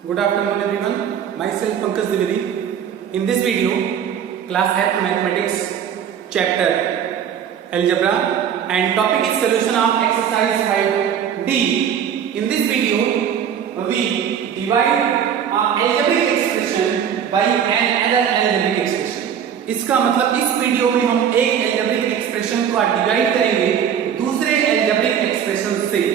Good afternoon everyone. Myself Pankaj Dwivedi. In this video, class Health Mathematics chapter Algebra and topic is solution of exercise 5D. In this video, we divide an algebraic expression by another algebraic expression. इसका मतलब इस video में हम एक algebraic expression को divide करेंगे दूसरे algebraic expression से.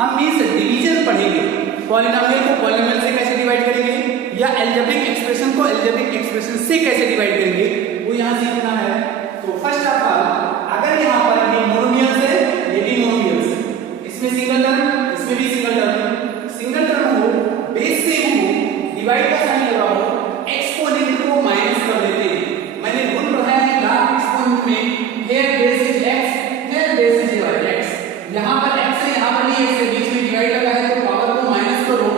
हम मीन्स डिवीजन पढ़ेंगे. पॉलिनोमियल को पॉलिनोमियल से कैसे डिवाइड करेंगे या अलजेब्रिक एक्सप्रेशन को अलजेब्रिक एक्सप्रेशन से कैसे डिवाइड करेंगे वो यहाँ सीखना है. तो फर्स्ट ऑफ ऑल, अगर यहाँ पर ये मोनोमियल है, ये भी मोनोमियल है, इसमें सिंगल टर्म, इसमें भी सिंगल टर्म, सिंगल टर्म हो, बेस सेम हो, डिवाइड का साइन लगाओ, एक्सपोनेंट को माइनस कर देते हैं. मैंने रूल पढ़ाया है लास्ट एक्सपोनेंट में, here base is x, here base is x. यहाँ पर x है, यहाँ पर नहीं, x के बीच में डिवाइड लगा है तो पावर को माइनस करो,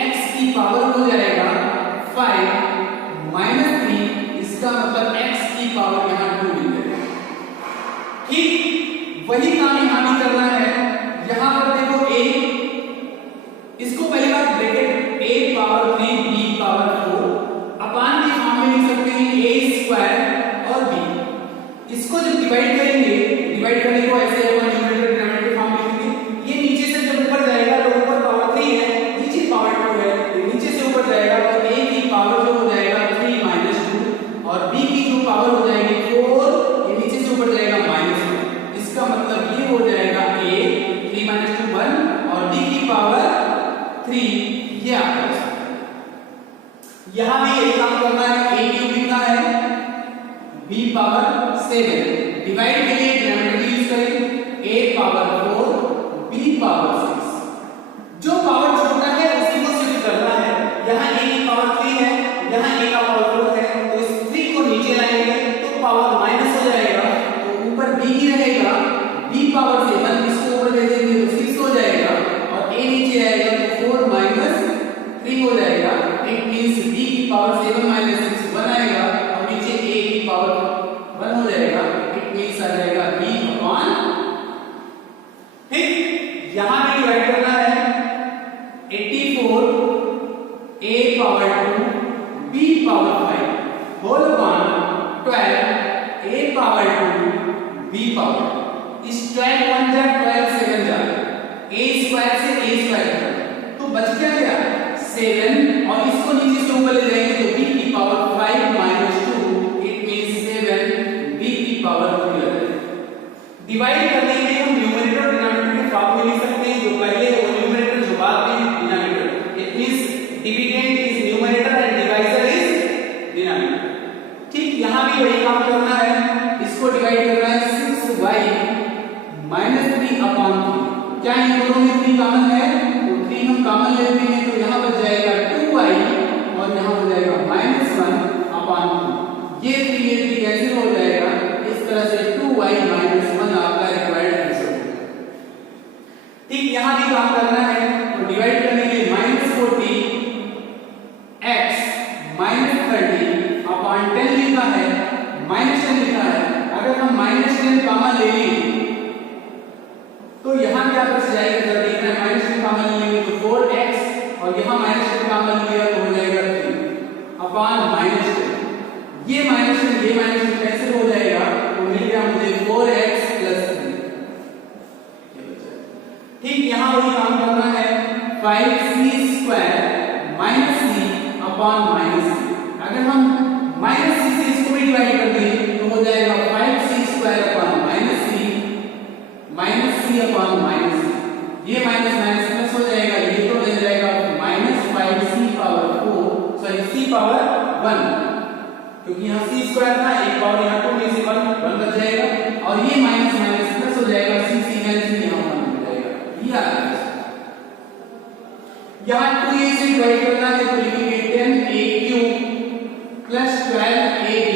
x की पावर हो जाएगा 5 माइनस 3, इसका मतलब x की पावर यहाँ 2 मिल जाएगा. ठीक वही काम यहाँ भी करना है. यहाँ पर देखो a, इसको पहली बार bracket a power 3 b power 4 अपान की फॉर्म में लिख सकते हैं a स्क्वायर और b. इसको जब डिवाइड करेंगे, डिवाइड करने को ऐसे होगा, न्यूमरेटर डिनोमिनेटर फॉर्म में लिखेंगे. ये नीचे से जब ऊपर जाएगा तो ऊपर पावर 3 है, नीचे पावर 2 है, नीचे से ऊपर जाएगा तो a की पावर जो हो जाएगा 3 माइनस 2 और b की जो पावर हो जाएगी 4, ये नीचे से ऊपर जाएगा माइनस 1. इसका मतलब ये हो जाएगा a 3 माइनस 2 1 और b की पावर 3. ये आपका यहाँ भी यही काम करना है. a क्यूब लिखना है, b पावर 7, डिवाइड के लिए डिनोमिनेटर यूज करें, a पावर 4 b पावर 6. जो पावर छोटा है उसी को शिफ्ट करना है. यहाँ a की पावर 3 है, यहाँ a का पावर 4 है, तो इस 3 को नीचे लाएंगे तो पावर माइनस हो जाएगा, तो ऊपर b ही रहेगा, b पावर 7 इसको ऊपर ले देंगे तो 6 हो जाएगा और a नीचे आएगा तो 4 माइनस 3 हो जाएगा. इट मींस b की पावर 7 माइनस 6 1 आएगा और नीचे a की पावर 1 हो जाएगा. इट मींस आ जाएगा b अपॉन. ठीक, यहां भी डिवाइड करना है 84 a power 2 b power 5 whole upon 12 a power 2 b power. इस 12 1 जा 12 7 जा, a स्क्वायर से a स्क्वायर तो बच क्या 7 और इसको नीचे से ऊपर ले जाएंगे तो b की power 5 minus 2. It means 7 b की पावर 2 आ जाएगा. डिवाइड करने के लिए हम न्यूमरेटर और डिनोमिनेटर के फॉर्म में लिख सकते हैं. जो पहले है वो न्यूमरेटर, जो बाद में denominator. It means dividend is numerator and divisor is denominator. ठीक, यहां भी वही काम करना है. इसको डिवाइड करना है 6y माइनस 3 अपॉन 3. क्या इन दोनों में 3 कॉमन है तो 3 हम कॉमन लेते हैं तो यहां बच जाएगा 2y और यहां हो जाएगा माइनस 1 अपॉन 2. ये 3 कैंसिल हो जाएगा. इस तरह से 2y माइनस 1 आपका रिक्वायर्ड आंसर होगा. ठीक, यहां भी काम करना है तो डिवाइड करने के लिए माइनस 40 x माइनस 30 अपॉन 10 लिखा है, माइनस 10 लिखा है. अगर हम माइनस 10 कॉमन ले लें तो यहाँ क्या बच जाएगा, जब देखना है माइनस 10 कॉमन लेंगे तो 4x और यहाँ माइनस 10 कॉमन लिया तो हो जाएगा 3 अपॉन माइनस 10. ये माइनस 10 ये माइनस 10 कैंसिल हो जाएगा तो मिल गया मुझे 4x प्लस 3. ठीक, यहाँ वही काम करना है 5c square minus c upon minus c. अगर हम माइनस c से इसको भी डिवाइड कर दें तो हो जाएगा 5c square upon minus c minus c upon minus c. ये माइनस माइनस प्लस हो जाएगा, ये तो बन जाएगा minus 5c power 4 sorry c power 1, क्योंकि यहाँ c स्क्वायर था, एक पावर यहाँ 2 में से 1 बच जाएगा और ये माइनस माइनस प्लस हो जाएगा, c कैंसिल यहाँ 1 हो जाएगा. ये आ गया. यहाँ 2a से डिवाइड करना है तो लिखेंगे 10a³ प्लस 12ab.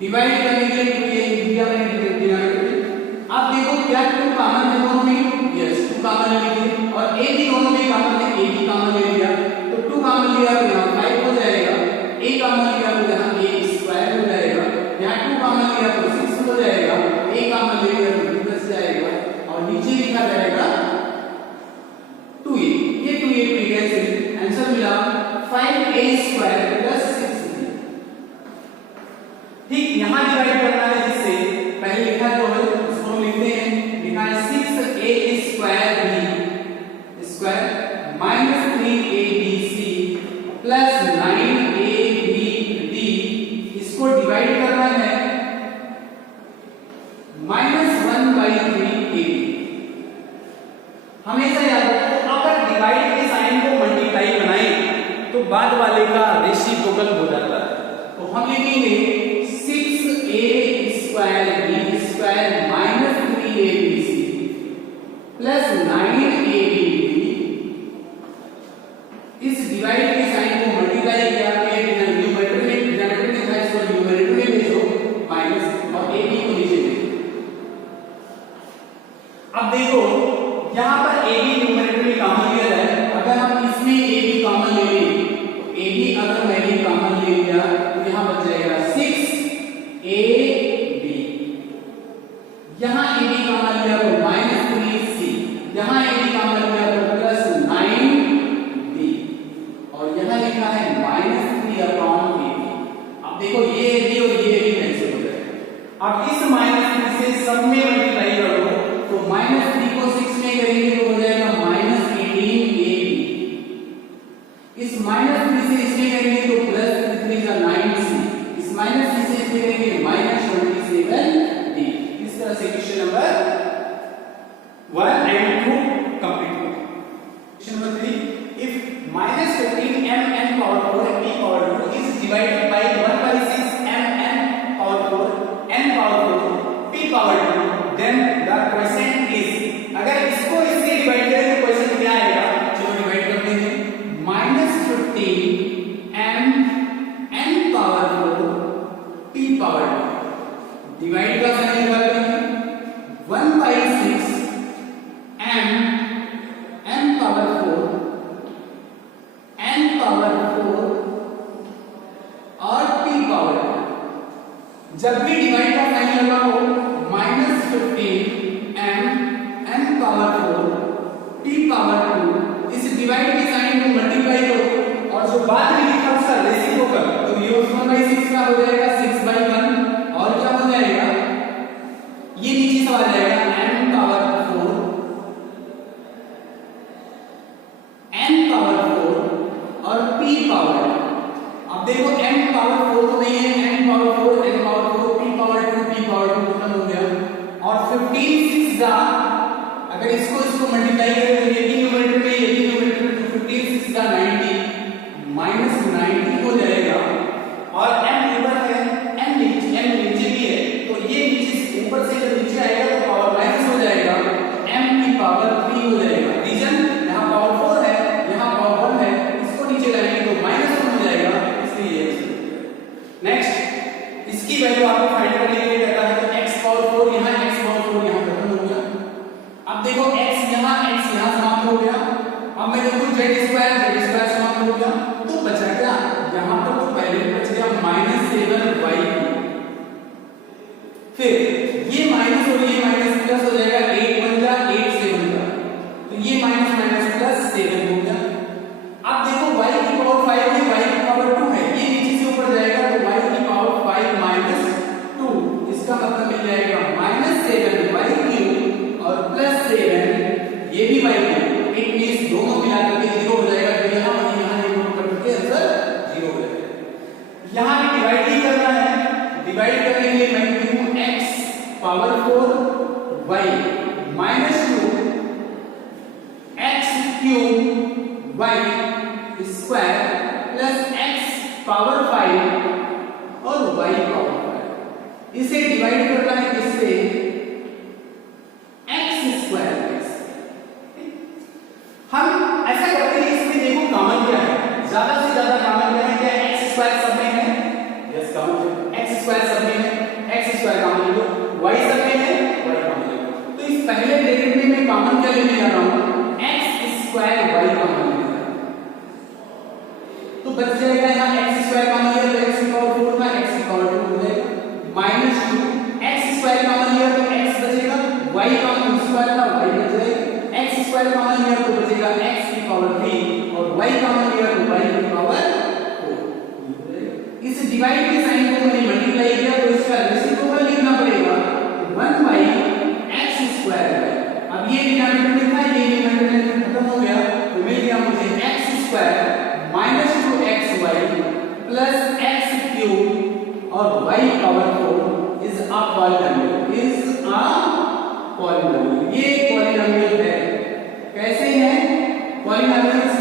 डिवाइड करने के लिए 2a दिया मैंने डिनोमिनेटर. आप देखो क्या 2 कॉमन है दोनों में, यस 2 कॉमन है और a भी दोनों में कॉमन है, a भी कॉमन ले लिया तो 2 कॉमन लिया तो यहाँ 5 हो जाएगा, a कॉमन लिया तो यहाँ a स्क्वायर हो जाएगा, यहाँ 2 कॉमन लिया तो 6 हो जाएगा, a कॉमन ले लिया तो 2 बच जाएगा और नीचे लिखा जाएगा 2a. ये 2a cancel, answer 5a square plus 6b। ठीक, यहां डिवाइड करना है जिससे पहले लिखा जो है उसको हम लिखते हैं, लिखा है 6a square b square minus 3abc plus 9abd, इसको डिवाइड करना है -1/3ab। हमेशा याद रखो अगर डिवाइड के साइन को मल्टीप्लाई बनाएं तो बाद वाले का रेसिप्रोकल हो जाता है। तो हम लिखेंगे 6a square b square minus 3abc plus 9abd, इस डिवाइड के साइन को मल्टीप्लाई किया आपने न्यूमरेटर में, डिनोमिनेटर में था इसको न्यूमरेटर में भेजो माइनस और ab को नीचे भेजो। अब देखो यहां पर ab न्यूमरेटर में कॉमन लिया जाए, अगर हम इसमें ab कॉमन ले लें तो ab अगर मैंने कॉमन ले लिया तो यहां बच जाएगा 6ab, यहां ab कॉमन लिया तो -3c, यहां ab कॉमन लिया तो प्लस 9b और यहां लिखा है -3/ab। अब देखो ये ab और ये ab कैंसिल हो जाएगा। अब इस -3 से सब में मल्टीप्लाई करो तो -3 को 6 में करेंगे तो हो जाएगा -18ab, इस -3 से इसमें करेंगे तो प्लस 3 का 9c, इस -3 से इसमें करेंगे -27d। इस तरह से क्वेश्चन नंबर 1 and 2 कंप्लीट हो। Question number 3, if -15m power 4 p power 2 is divided by 1/6m power 4 n power 4 p power 2 then the quotient is, अगर इसको इससे डिवाइड करें तो क्वेश्चन क्या आएगा, चलो डिवाइड करते हैं, -15m n power 4 p power 2, divide का साइन निकालते हैं 1/6 m n power 4 n power 4 और p पावर 2। जब भी डिवाइड का साइन लगाओ -15m n power 4 p power 2, इस डिवाइड के साइन को मल्टीप्लाई करो और जो बाद में लिखा उसका रेसिप्रोकल, तो ये 1/6 का हो जाएगा 6/1 और क्या हो जाएगा, ये नीचे से आ जाएगा n पावर 4 और p पावर। अब देखो n पावर 4 तो नहीं है, n power 4 n power 4 p power 2 p power 2 खत्म हो गया और 15 6 जा, अगर इसको मल्टीप्लाई करें तो ये भी न्यूमरेटर में ये भी न्यूमरेटर में, तो 15 6 जा 90 -90 हो जाएगा और m ऊपर है n नीचे भी है, तो ये नीचे ऊपर से जब नीचे आएगा तो पावर माइनस हो जाएगा, m की पावर 3 हो जाएगा। रीजन यहां पावर 4 है, यहां पावर 1 है, इसको नीचे लाएंगे तो -1 हो जाएगा, इसलिए नेक्स्ट इसकी वैल्यू आपको फाइंड करने के लिए कहता है तो x पावर 4 यहां x पावर 4 यहां खत्म हो गया। अब देखो x यहां समाप्त हो गया, अब मैं देखूं z² समाप्त हो गया, तो बचा क्या, यहां पर तो पहले बच गया -7y, फिर ये माइनस और ये माइनस प्लस हो जाएगा, 8 बन जा 8 7 का, तो ये माइनस माइनस प्लस 7 हो गया। अब देखो y की पावर 5 है, y की पावर 2 है, ये नीचे से ऊपर जाएगा तो y की पावर 5 माइनस 2, इसका मतलब मिल जाएगा -7y³ और +7 ये भी y है, इट मींस दोनों मिला करके 0 हो जाएगा, तो यहां ये दोनों कट के आंसर 0 हो जाएगा। यहां भी डिवाइड ही करना है, डिवाइड करने के लिए मैं लिखूं x power 4 y -2 x³ y square plus x power 5 और y पावर 5, इसे डिवाइड करना है किससे, x²। हम ऐसा करते हैं, इसमें देखो कॉमन क्या है, ज्यादा से ज्यादा कॉमन क्या है, क्या x² सब में है, यस कॉमन x² सब में है, x² कॉमन ले लो, y सब में है, y कॉमन ले लो, तो इस पहले ब्रैकेट में मैं कॉमन क्या लेने जा रहा हूं, x² y कॉमन लेने जा रहा हूं, तो बच जाएगा यहां x² कॉमन लिया तो x की पावर 4 का x की पावर 2 हो जाएगा, -2 x² कॉमन लिया तो x बचेगा, y कॉमन स्क्वायर का y बच जाएगा, x² कॉमन लिया तो बचेगा x की पावर 3 और y कॉमन लिया तो y की पावर इस डिवाइड के साइन को मैंने मल्टीप्लाई किया तो इसका रेसिप्रोकल लिखना पड़ेगा 1 बाई एक्स स्क्वायर। अब ये डिनोमिनेटर था, ये न्यूमरेटर खत्म हो गया तो मिल गया मुझे x square minus 2xy plus x cube और y power 4 is a polynomial, ये पॉलिनोमियल है। कैसे है पॉलिनोमियल्स?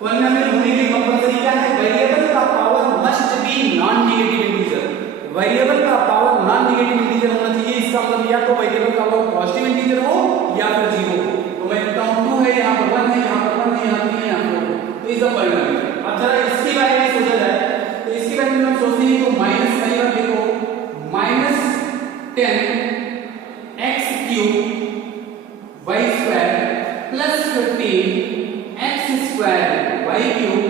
पॉलिनोमियल होने की कंपल्सरी क्या है? वेरिएबल का power must be non negative integer. Variable का पावर नॉन नेगेटिव इंटीजर होना चाहिए। इसका मतलब या तो वेरिएबल का पावर पॉजिटिव इंटीजर हो या फिर जीरो हो। तो मैं लिखता हूं 2 है, यहां पर 1 है, यहां पर 1 है, यहां पर 3 है, यहां पर 4। तो इज द पॉलिनोमियल। अब जरा इसके बारे में सोचा जाए तो इसके बारे में हम सोचते हैं तो माइनस का यहाँ देखो -10 x cube y square plus 15 x square y cube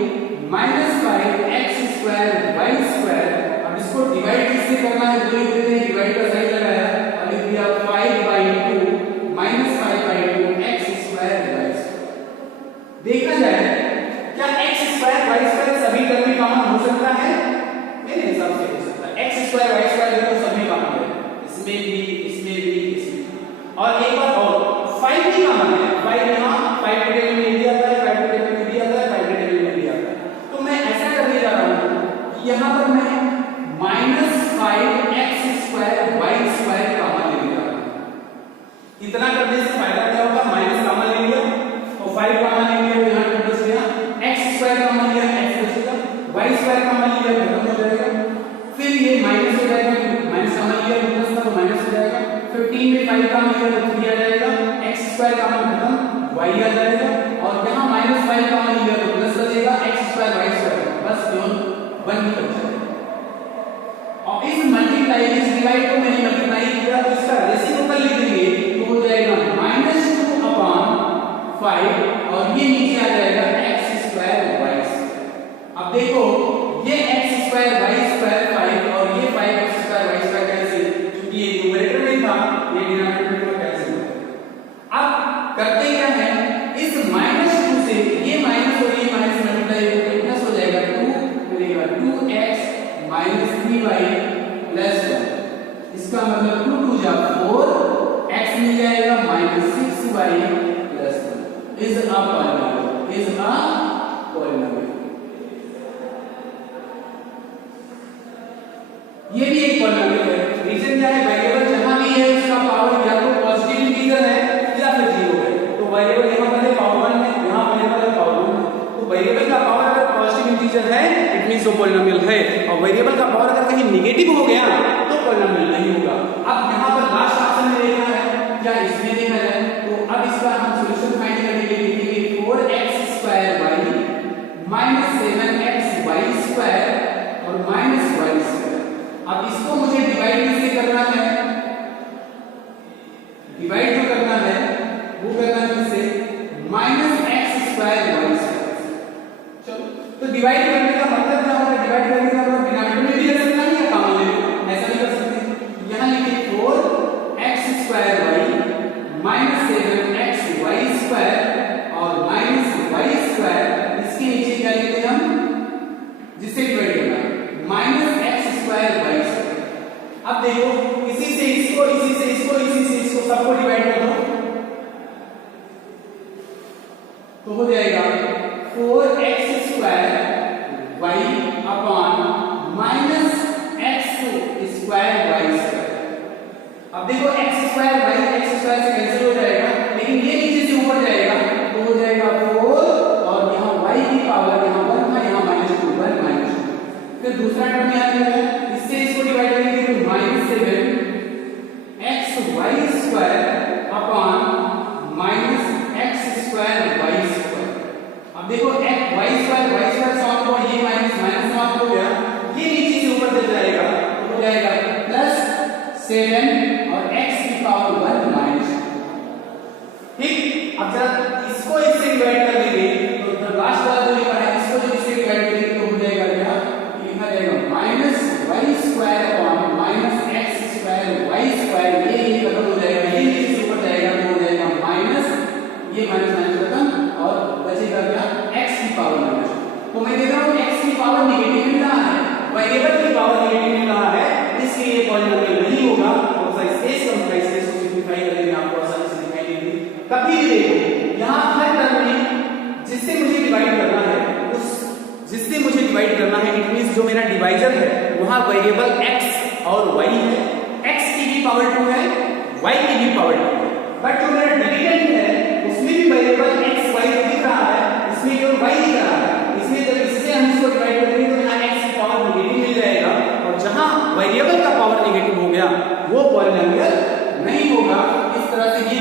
minus 5 x square y square. अब इसको डिवाइड किससे करना है तो लिख देते हैं, डिवाइड का साइन लगाया और लिख दिया 5/2 minus 5/2 x square y square. देखा जाए क्या x स्क्वायर y स्क्वायर सभी टर्म में कॉमन हो सकता है? मेरे हिसाब से हो सकता है। x स्क्वायर y स्क्वायर देखो सब में कॉमन है, इसमें भी, इसमें भी, इसमें। और एक बात और 5 भी कॉमन है। 5 यहां 5 के टेबल में भी आता है, 5 के टेबल में भी आता है, 5 के टेबल में भी आता है। तो मैं ऐसा करने जा रहा हूं कि यहां पर मैं -5x square y square common लेने जा रहा हूं। इतना करने से फायदा क्या होगा? माइनस कॉमन ले लिया तो 5 कॉमन ले लिया तो यहां पर बच गया x स्क्वायर कॉमन लिया, x बचेगा, y स्क्वायर कॉमन लिया खत्म हो जाएगा। फिर ये माइनस हो जाएगा, माइनस कॉमन लिया तो प्लस था तो माइनस हो जाएगा। 15 में 5 कॉमन लिया तो 3 आ जाएगा, x स्क्वायर कॉमन खत्म, y आ जाएगा और यहां -5 कॉमन लिया तो प्लस बचेगा, x स्क्वायर y स्क्वायर बस केवल 1 ही बच जाएगा। और इस मल्टीप्लाई इस डिवाइड को मैंने मल्टीप्लाई किया तो इसका रेसिप्रोकल लिख देंगे तो हो जाएगा -2/5 और ये नीचे आ जाएगा x स्क्वायर y स्क्वायर। अब देखो ये x स्क्वायर y स्क्वायर 5 और ये 5x square y square cancel, क्योंकि ये न्यूमरेटर में था ये डिनोमिनेटर में कैंसिल हो गया। अब करते क्या है, इस -2 से ये माइनस और ये माइनस मल्टीप्लाई होकर प्लस हो जाएगा 2 मिलेगा 2x - 3y + 1। इसका मतलब 2 2 जा 4 x मिल जाएगा -6y + 1 is a polynomial, is a polynomial. ये भी एक पॉलिनोमियल है। रीजन क्या है? वेरिएबल जहां भी है उसका पावर या तो पॉजिटिव इंटीजर है या फिर जीरो है। तो वेरिएबल यहां पर है पावर 1 है, यहां वेरिएबल है पावर 1 है। तो वेरिएबल का पावर अगर पॉजिटिव इंटीजर है इट मींस वो पॉलिनोमियल है, और वेरिएबल का पावर अगर कहीं नेगेटिव हो गया तो पॉलिनोमियल नहीं होगा। अब यहां पर लास्ट ऑप्शन में देखना है क्या इसमें देखना है, तो अब इसका हम सॉल्यूशन फाइंड करने के लिए लिखेंगे 4x square y - 7xy square और -y स्क्वायर। अब इसको मुझे डिवाइड किससे करना है? डिवाइड जो करना है वो करना है किससे? -x square y square. चलो तो डिवाइड करने का मतलब क्या होगा? डिवाइड करने का मतलब डिनोमिनेटर में भी रख सकता है या कॉमन ले लो, ऐसा भी कर सकते हैं। यहां लिखिए 4x square y - 7xy square और -y स्क्वायर। इसके नीचे क्या लिखते हैं हम? जिससे डिवाइड करना है -x स्क्वायर y स्क्वायर। अब देखो इसी से इसको, इसी से इसको, इसी से इसको सबको डिवाइड कर दो तो हो जाएगा 4x square y upon -x square y square. अब देखो x square y x square से कैंसिल हो जाएगा, लेकिन ये नीचे से ऊपर जाएगा तो हो जाएगा 4 और यहाँ y की पावर यहाँ 1 था, यहाँ -2 1 -2। फिर दूसरा टर्म यहाँ क्या है, इससे इसको डिवाइड करेंगे तो -7xy square upon -x square y square. अब देखो y स्क्वायर सॉल्व को ये माइनस सॉल्व हो गया, ये नीचे से ऊपर चल जाएगा तो हो जाएगा +7 और x की पावर 1 -2। ठीक, अब जरा इसको इससे डिवाइड कर देंगे तो लास्ट वाला जो लिखा है इसको जब इससे डिवाइड करेंगे तो हो जाएगा क्या, लिखा जाएगा -y square upon -x square y square. ये खत्म हो जाएगा, ये नीचे से ऊपर जाएगा तो हो जाएगा माइनस, ये माइनस खत्म और बचेगा क्या, x की पावर -2। तो मैं देख रहा हूं x की पावर नेगेटिव मिल रहा है वेरिएबल की पावर नेगेटिव मिल रहा है, इसलिए ये पॉलिनोमियल नहीं होगा। और स्पेस को सिंपलीफाई करके आपको आसानी से दिखाई देगी। कभी भी देखो यहाँ हर टर्म में जिससे मुझे डिवाइड करना है, इट मींस जो मेरा डिवाइजर है वहां वेरिएबल x और y है, x की भी पावर 2 है, y की भी पावर 2 है। बट जो मेरा डिविडेंड है उसमें भी वेरिएबल x y दिख रहा है, इसमें केवल y दिख रहा है। इसलिए जब इससे हम इसको डिवाइड करेंगे तो यहाँ x की पावर नेगेटिव मिल जाएगा, और जहां वेरिएबल का पावर नेगेटिव हो गया वो पॉलिनोमियल नहीं होगा। इस तरह से ये